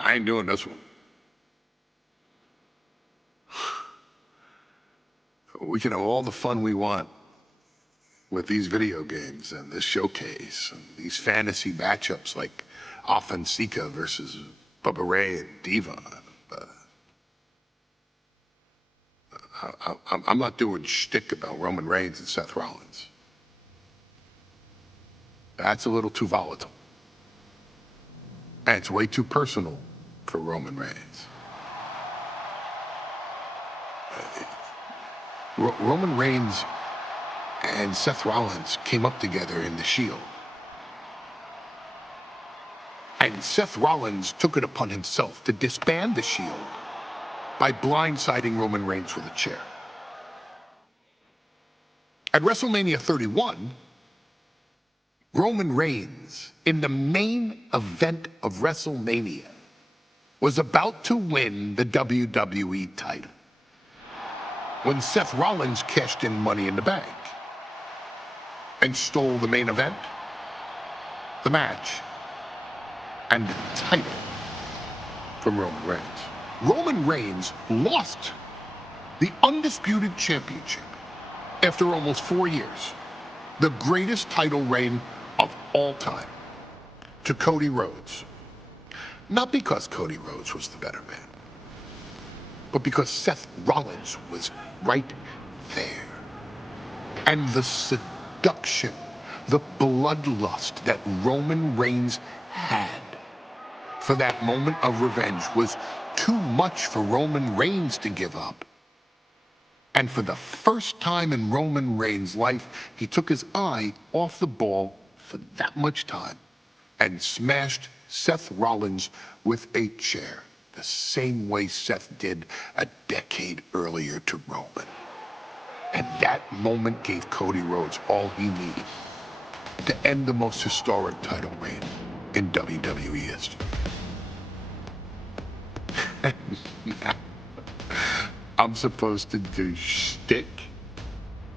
I ain't doing this one. We can have all the fun we want with these video games and this showcase and these fantasy matchups like Offensica versus Bubba Ray and Diva. I'm not doing shtick about Roman Reigns and Seth Rollins. That's a little too volatile. And it's way too personal for Roman Reigns. Roman Reigns and Seth Rollins came up together in the Shield. And Seth Rollins took it upon himself to disband the Shield by blindsiding Roman Reigns with a chair. At WrestleMania 31, Roman Reigns, in the main event of WrestleMania, was about to win the WWE title when Seth Rollins cashed in Money in the Bank and stole the main event, the match, and the title from Roman Reigns. Roman Reigns lost the undisputed championship after almost 4 years, the greatest title reign of all time, to Cody Rhodes. Not because Cody Rhodes was the better man, but because Seth Rollins was right there. And the seduction, the bloodlust that Roman Reigns had for that moment of revenge was too much for Roman Reigns to give up. And for the first time in Roman Reigns' life, he took his eye off the ball for that much time and smashed Seth Rollins with a chair, the same way Seth did a decade earlier to Roman. And that moment gave Cody Rhodes all he needed to end the most historic title reign in WWE history. Now, I'm supposed to do shtick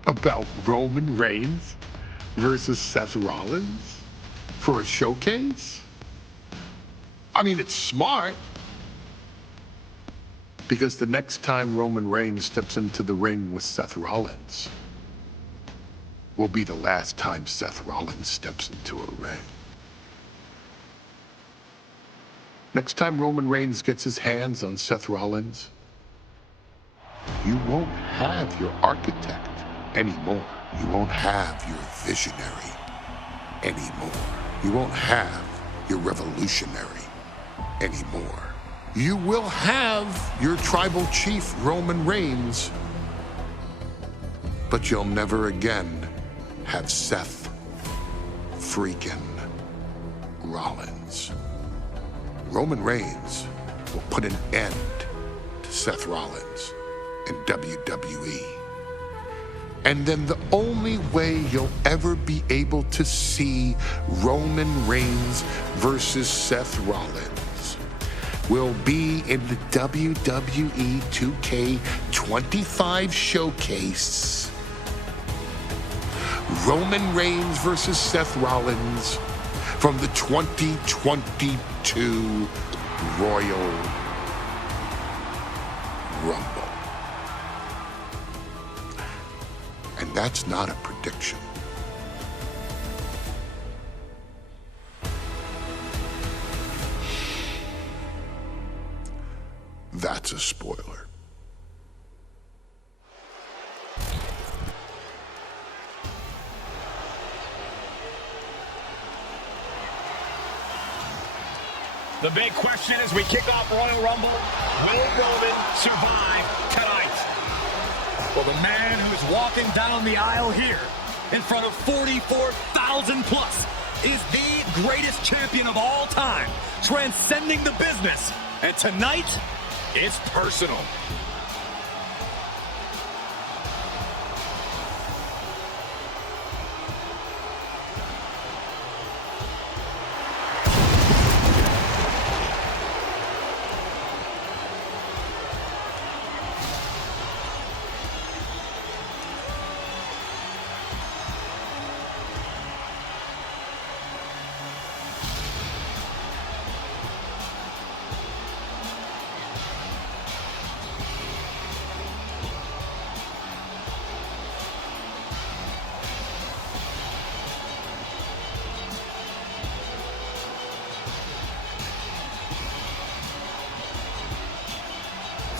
about Roman Reigns versus Seth Rollins for a showcase? I mean, it's smart, because the next time Roman Reigns steps into the ring with Seth Rollins will be the last time Seth Rollins steps into a ring. Next time Roman Reigns gets his hands on Seth Rollins, you won't have your architect anymore. You won't have your visionary anymore. You won't have your revolutionary anymore. You will have your tribal chief, Roman Reigns, but you'll never again have Seth freaking Rollins. Roman Reigns will put an end to Seth Rollins in WWE. And then the only way you'll ever be able to see Roman Reigns versus Seth Rollins will be in the WWE 2K25 showcase. Roman Reigns versus Seth Rollins from the 2022 Royal Rumble. And that's not a prediction. That's a spoiler. The big question as we kick off Royal Rumble, will Roman survive tonight? Well, the man who's walking down the aisle here in front of 44,000 plus is the greatest champion of all time, transcending the business. And tonight, it's personal.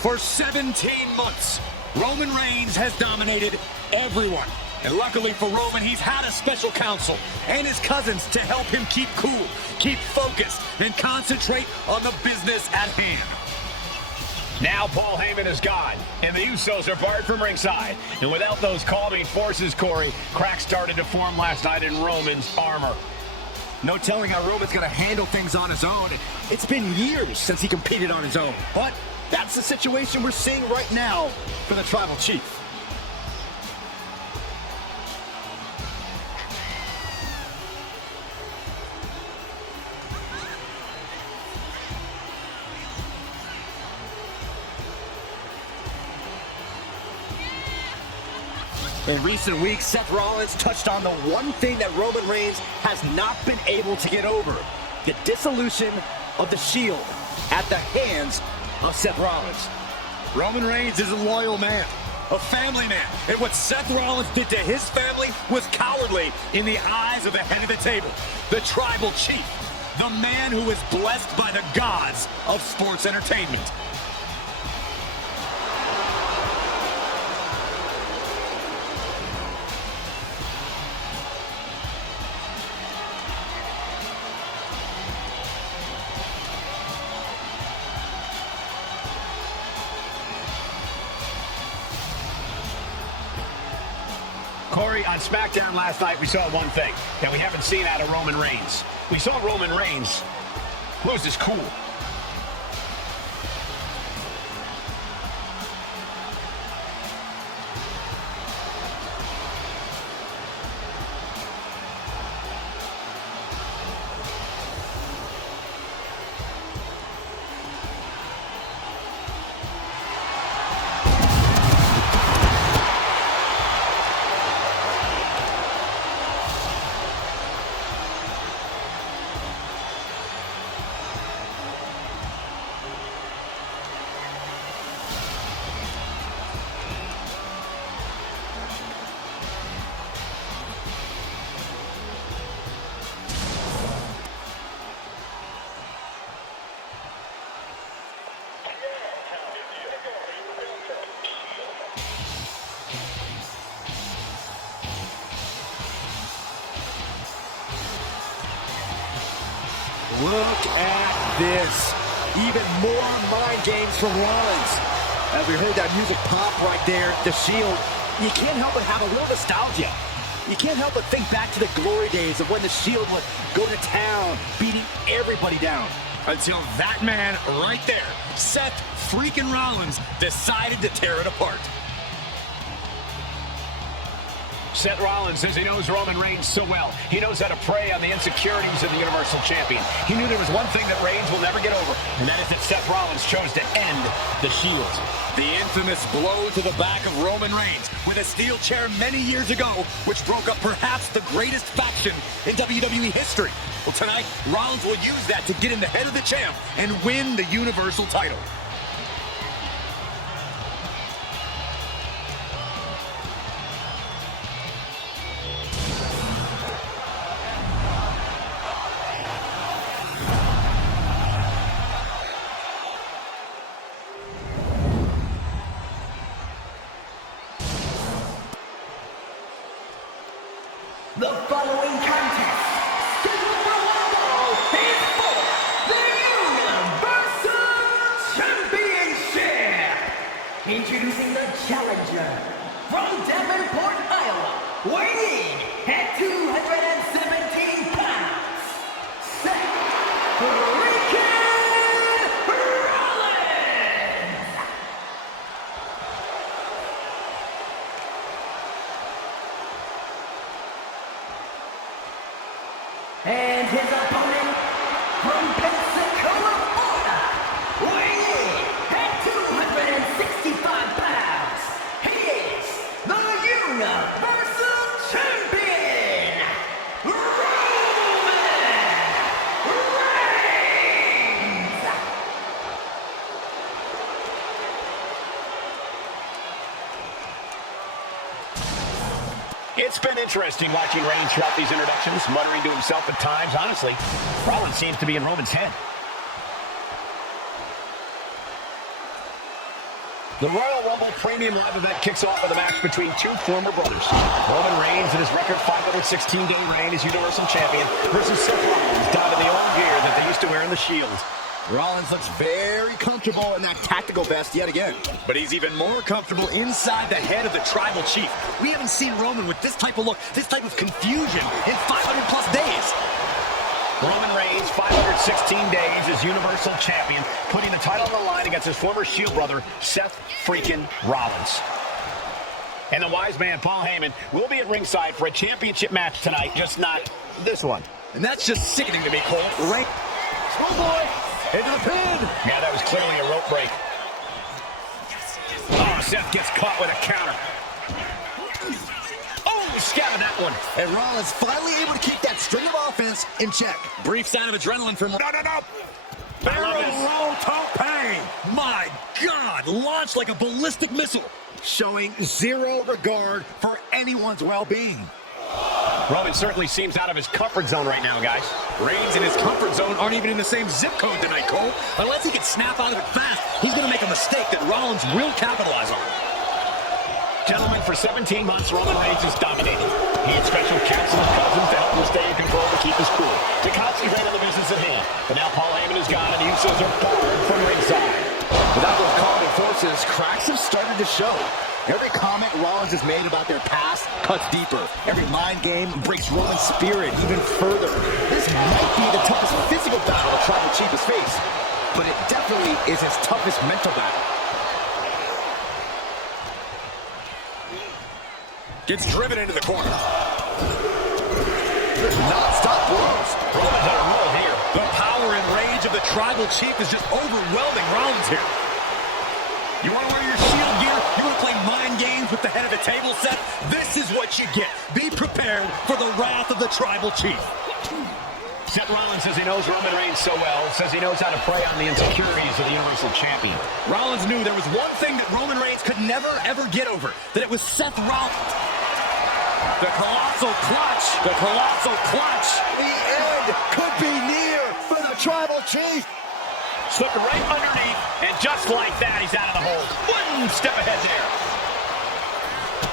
For 17 months, Roman Reigns has dominated everyone. And luckily for Roman, he's had a special counsel and his cousins to help him keep cool, keep focused, and concentrate on the business at hand. Now Paul Heyman is gone, and the Usos are barred from ringside. And without those calming forces, Corey, cracks started to form last night in Roman's armor. No telling how Roman's going to handle things on his own. It's been years since he competed on his own. But that's the situation we're seeing right now for the Tribal Chief. In recent weeks, Seth Rollins touched on the one thing that Roman Reigns has not been able to get over: the dissolution of the Shield at the hands of Seth Rollins. Roman Reigns is a loyal man, a family man, and what Seth Rollins did to his family was cowardly in the eyes of the head of the table, the Tribal Chief, the man who is blessed by the gods of sports entertainment. Corey, on SmackDown last night, we saw one thing that we haven't seen out of Roman Reigns. We saw Roman Reigns lose his cool. Look at this. Even more mind games from Rollins. As we heard that music pop right there, the Shield, you can't help but have a little nostalgia. You can't help but think back to the glory days of when the Shield would go to town, beating everybody down. Until that man right there, Seth freaking Rollins, decided to tear it apart. Seth Rollins says he knows Roman Reigns so well. He knows how to prey on the insecurities of the Universal Champion. He knew there was one thing that Reigns will never get over, and that is that Seth Rollins chose to end the Shield. The infamous blow to the back of Roman Reigns with a steel chair many years ago, which broke up perhaps the greatest faction in WWE history. Well, tonight, Rollins will use that to get in the head of the champ and win the Universal title. The following contest, scheduled for one fall, is for the Universal Championship. Introducing the challenger from Davenport, Iowa, weighing at 217 pounds, Seth freaking Rollins. And his opponent from Pensacola, Florida, weighing at 265 pounds, he is the Universal Champion, Roman Reigns. It's been interesting watching Reigns throughout these introductions, muttering to himself at times. Honestly, Rollins seems to be in Roman's head. The Royal Rumble Premium Live event kicks off with a match between two former brothers. Roman Reigns in his record 516-day reign as Universal Champion versus Seth Rollins down to the old gear that they used to wear in the Shield. Rollins looks very comfortable in that tactical vest yet again. But he's even more comfortable inside the head of the Tribal Chief. We haven't seen Roman with this type of look, this type of confusion in 500-plus days. Roman Reigns, 516 days as Universal Champion, putting the title on the line against his former Shield brother, Seth freaking Rollins. And the wise man, Paul Heyman, will be at ringside for a championship match tonight, just not this one. And that's just sickening to me, Cole. Right. Oh, boy. Into the pin. Yeah, that was clearly a rope break. Oh, Seth gets caught with a counter. Oh, scattered that one. And Rollins finally able to keep that string of offense in check. Brief sign of adrenaline from... No. Barrel roll tope. My God, launched like a ballistic missile. Showing zero regard for anyone's well-being. Roman certainly seems out of his comfort zone right now, guys. Reigns and his comfort zone aren't even in the same zip code tonight, Cole. Unless he can snap out of it fast, he's going to make a mistake that Rollins will capitalize on. Gentlemen, for 17 months, Roman Reigns is dominating. He had special caps and cousins to help him stay in control to keep his cool, to concentrate on the business at hand. But now Paul Heyman is gone, and the Usos are bored from ringside. Without those calming forces, cracks have started to show. Every comment Rollins has made about their past cuts deeper. Every mind game breaks Roman's spirit even further. This might be the toughest physical battle the Tribal Chief has faced, but it definitely is his toughest mental battle. Gets driven into the corner. Non-stop blows. Roman's on a roll here. The power and rage of the Tribal Chief is just overwhelming Rollins here. You want to wear your Shield gear? You want to play mind games with the head of the table set? This is what you get. Be prepared for the wrath of the Tribal Chief. Seth Rollins says he knows Roman Reigns so well, says he knows how to prey on the insecurities of the Universal Champion. Rollins knew there was one thing that Roman Reigns could never, ever get over, that it was Seth Rollins. The colossal clutch. The colossal clutch. The end could be near for the Tribal Chief. Slipped right underneath, and just like that, he's out of the hole. One step ahead there.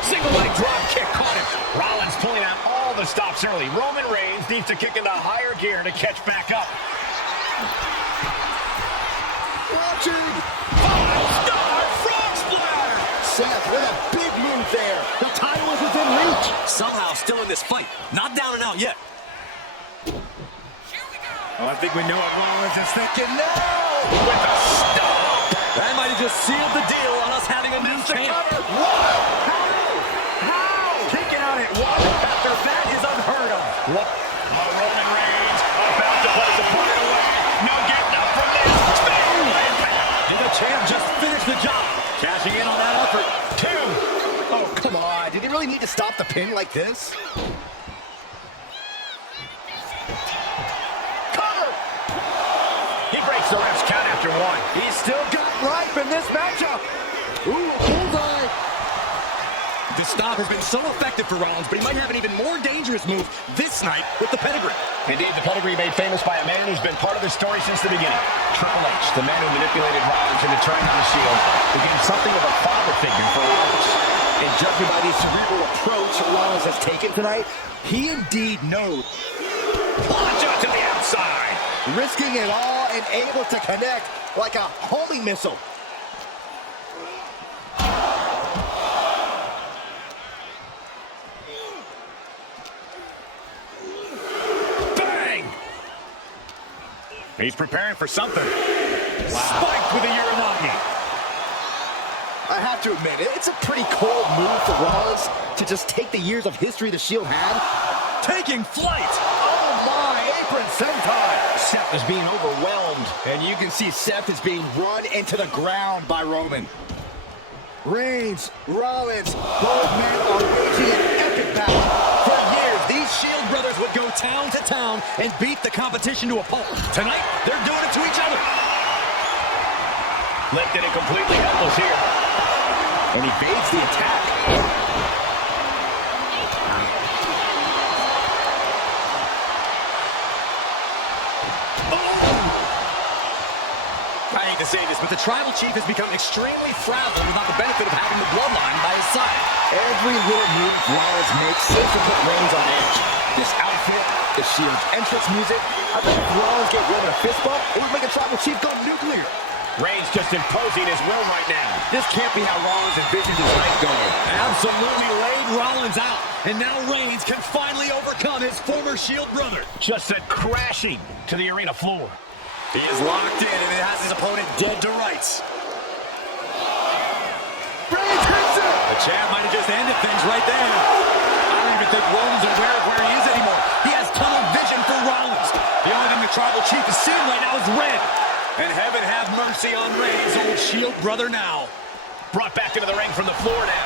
Single leg drop kick caught him. Rollins pulling out all the stops early. Roman Reigns needs to kick into higher gear to catch back up. Watching. Five-star frog splatter. Seth with a big move there. The title is within reach. Somehow still in this fight. Not down and out yet. Oh, I think we know what Rollins is thinking now. With a stop. That might have just sealed the deal on us having a new champion. What? How? Kicking out at one after that is unheard of. What? Roman Reigns about to place opponent away. No getting up from this. And the champ just finished the job. Cashing in on that effort. Two. Oh, come on. Did he really need to stop the pin like this? He breaks the ref's count after one. He's still got life in this matchup. Ooh, bullseye. The stop has been so effective for Rollins, but he might have an even more dangerous move this night with the pedigree. Indeed, the pedigree made famous by a man who's been part of the story since the beginning. Triple H, the man who manipulated Rollins into turning on the Shield, became something of a father figure for Rollins. And judging by the cerebral approach Rollins has taken tonight, he indeed knows. Launch out to the outside. Risking it all and able to connect like a homing missile. Bang! He's preparing for something. Wow. Spiked with a Uranagi. I have to admit, it's a pretty cold move for Rollins to just take the years of history the Shield had. Taking flight. Oh my, apron sentai. Seth is being overwhelmed. And you can see Seth is being run into the ground by Roman. Reigns, Rollins, both men are waging an epic battle. For years, these Shield brothers would go town to town and beat the competition to a pulp. Tonight, they're doing it to each other. Lifted and completely helpless here. And he evades the attack. hate to say this, but the Tribal Chief has become extremely frazzled without the benefit of having the bloodline by his side. Every little move Rollins makes seems to put Reigns on edge. This outfit, the Shield's entrance music, I bet if Rollins gave Roman a fist bump, it would make a Tribal Chief go nuclear. Reigns just imposing his will right now. This can't be how Rollins envisioned his night going. Absolutely laid Rollins out. And now Reigns can finally overcome his former Shield brother. Just sent crashing to the arena floor. He is locked in and it has his opponent dead to rights. Reigns hits it! The champ might have just ended things right there. I don't even think Roman's aware of where he is anymore. He has tunnel vision for Rollins. The only thing the Tribal Chief is seeing right now is red. And heaven have mercy on Reigns, old Shield brother now. Brought back into the ring from the floor now.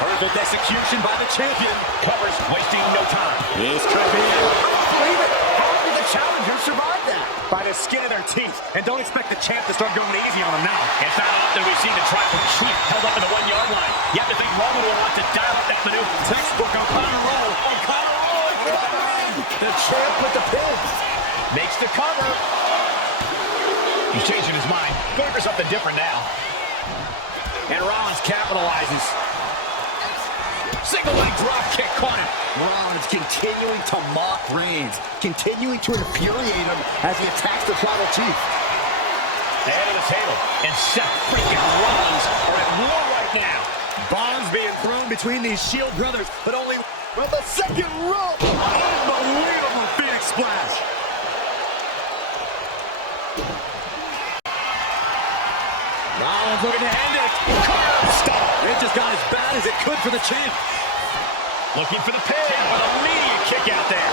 Perfect execution by the champion. Covers, wasting no time. This could be it. Believe it. How did the challenger survive that? By the skin of their teeth. And don't expect the champ to start going easy on him now. In fact, often we've seen the Tribal Chief held up in the 1-yard line. You have to think Roman will want to dial up that maneuver. Textbook on Connor roll. On Connor roll. The champ with the pin. Makes the cover. He's changing his mind. Going for something different now. And Rollins capitalizes. Single leg drop kick caught him. Rollins continuing to mock Reigns, continuing to infuriate him as he attacks the Tribal Chief. The head of the table, and Seth freaking Rollins are at war right now. Bombs being thrown between these Shield brothers, but only From the second rope. unbelievable Phoenix splash. Rollins looking to end it. Curb stop. It just got as bad as it could for the champ. Looking for the pin, but an immediate kick out there.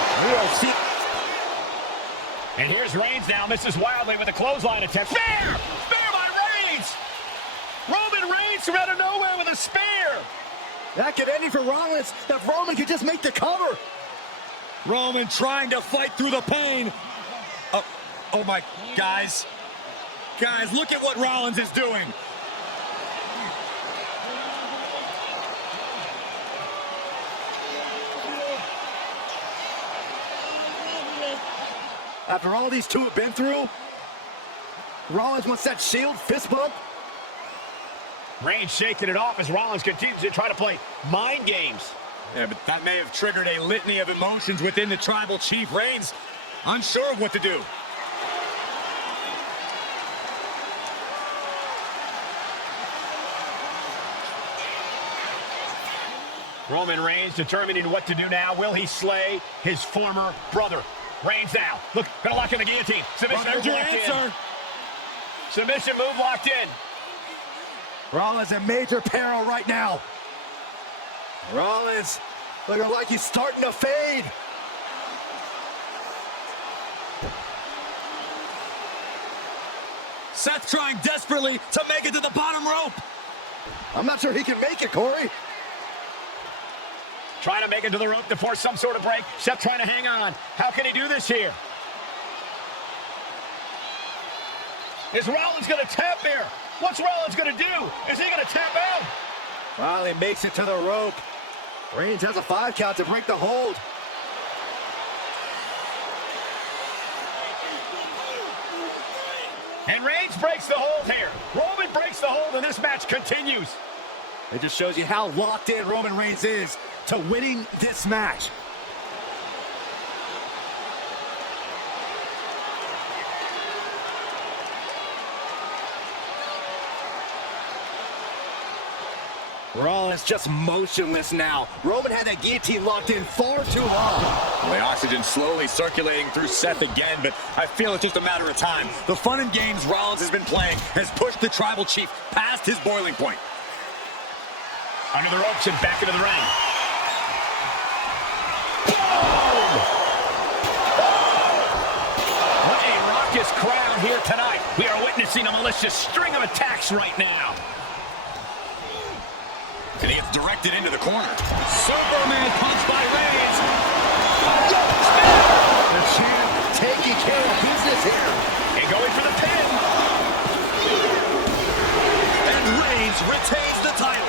And here's Reigns now, misses wildly with a clothesline attempt. Spear! Spear by Reigns! Roman Reigns from out of nowhere with a spear! That could end it for Rollins if Roman could just make the cover. Roman trying to fight through the pain. Oh my, guys. Guys, look at what Rollins is doing. After all these two have been through, Rollins wants that Shield fist bump. Reigns shaking it off as Rollins continues to try to play mind games. Yeah, but that may have triggered a litany of emotions within the Tribal Chief. Reigns unsure of what to do. Roman Reigns determining what to do now. Will he slay his former brother? Reigns now. Look, gonna lock in the guillotine. Submission move locked in. Submission move locked in. Rollins in major peril right now. Rollins looking like he's starting to fade. Seth trying desperately to make it to the bottom rope. I'm not sure he can make it, Corey. Trying to make it to the rope to force some sort of break. Seth trying to hang on. How can he do this here? Is Rollins going to tap here? What's Rollins going to do? Is he going to tap out? Finally makes it to the rope. Reigns has a 5 count to break the hold. And Reigns breaks the hold here. Roman breaks the hold and this match continues. It just shows you how locked in Roman Reigns is to winning this match. Rollins just motionless now. Roman had that guillotine locked in far too long. The oxygen slowly circulating through Seth again, but I feel it's just a matter of time. The fun and games Rollins has been playing has pushed the Tribal Chief past his boiling point. Under the ropes and back into the ring. What a raucous crowd here tonight. We are witnessing a malicious string of attacks right now. And he gets directed into the corner. Superman punch by Reigns. The champ taking care of business here. And going for the pin. And Reigns retains the title.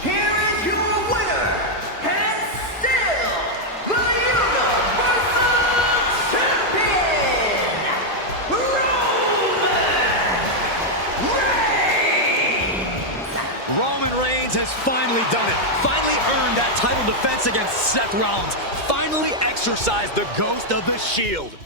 Here is your winner, and still the Roman Reigns has finally done it. Finally earned that title defense against Seth Rollins. Finally exercised the ghost of the Shield.